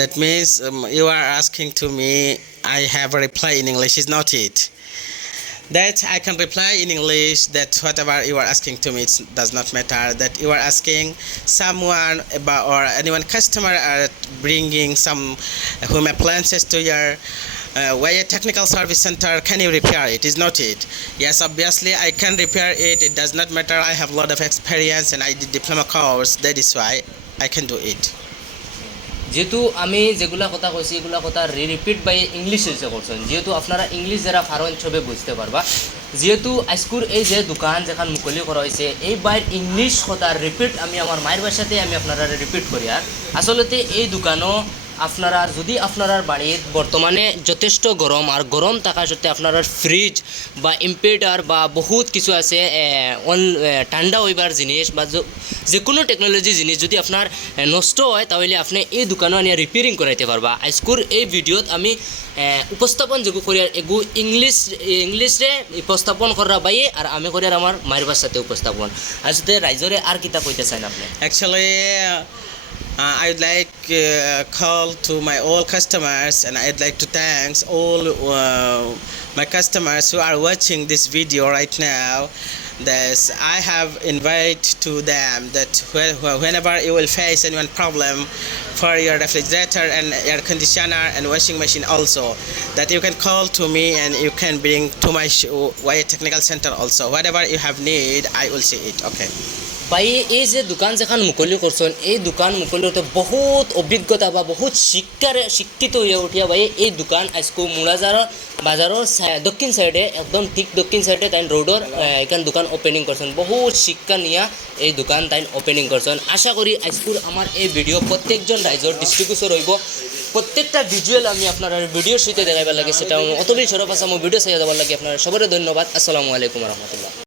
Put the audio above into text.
That means you are asking to me, I have a reply in English, is not it? That I can reply in English that whatever you are asking to me, it does not matter. That you are asking someone about or anyone customer are bringing some home appliances to your why a technical service center, can you repair it? Is not it? Yes, obviously I can repair it. It does not matter. I have a lot of experience and I did diploma course. That is why I can do it. যেহেতু আমি যেগুলা কথা কইছি এগুলা কথা repeat by English use করছেন, যেহেতু আপনারা ইংলিশ যারা ফারন ছবে বুঝতে পারবা। যেহেতু আজকুর এই যে দোকান যেখান মুকলি করা হয়েছে এই বাইর ইংলিশ কথা রিপিট আমি আমার মায়ের ভাষাতে আমি আপনারা রিপিট করি। আর আসলে এই দোকানও আপনারা যদি আপনার বাড়ির বর্তমানে যথেষ্ট গরম আর গরম থাকা সত্ত্বে আপনার ফ্রিজ বা ইম্পেটার বা বহুত কিছু আছে ঠান্ডা হইবার জিনিস বা যে কোনো টেকনোলজি জিনিস যদি আপনার নষ্ট হয় তাহলে আপনি এই দোকানে আনিয়া রিপেয়ারিং করাইতে পারবা। আজকুর এই ভিডিওত আমি উপস্থাপন যেগু করি আর এগু ইংলিশে উপস্থাপন করা বাইয়ে আর আমি করি আর আমার মায়ের ভাষাতে উপস্থাপন। আসলে রাইজরে আর কিতা কইতে চান আপনি? Actually, I would like call to my all customers and I'd like to thanks all my customers who are watching this video right now. That I have invite to them that whenever you will face any problem for your refrigerator and air conditioner and washing machine also, that you can call to me and you can bring to my technical center also. Whatever you have need, I will see it. Okay. ভাই এই যে দোকান যেখান মুকলি করছেন এই দোকান মুকলি করতে বহুত অভিজ্ঞতা বা বহুত শিক্ষিত হয়ে উঠিয়া ভাই এই দোকান আজকে বাজারের দক্ষিণ সাইডে একদম ঠিক দক্ষিণ সাইডে তাই রোডর এখান দোকান ওপেনিং করছেন। বহুত শিক্ষা নিয়া এই দোকান তাই ওপেনিং করছেন। আশা করি আজকুর আমার এই ভিডিও প্রত্যেকজন রাইজর দৃষ্টিগোচর হইব। প্রত্যেকটা ভিজুয়াল আমি আপনার ভিডিওর সহিত দেখাইবার লাগে সেটা অতদিন সরব আছে আমার ভিডিও চাই দেওয়ার লাগে। আপনার সবারই ধন্যবাদ। আসসালামু আলাইকুম রহমতুল্লাহ।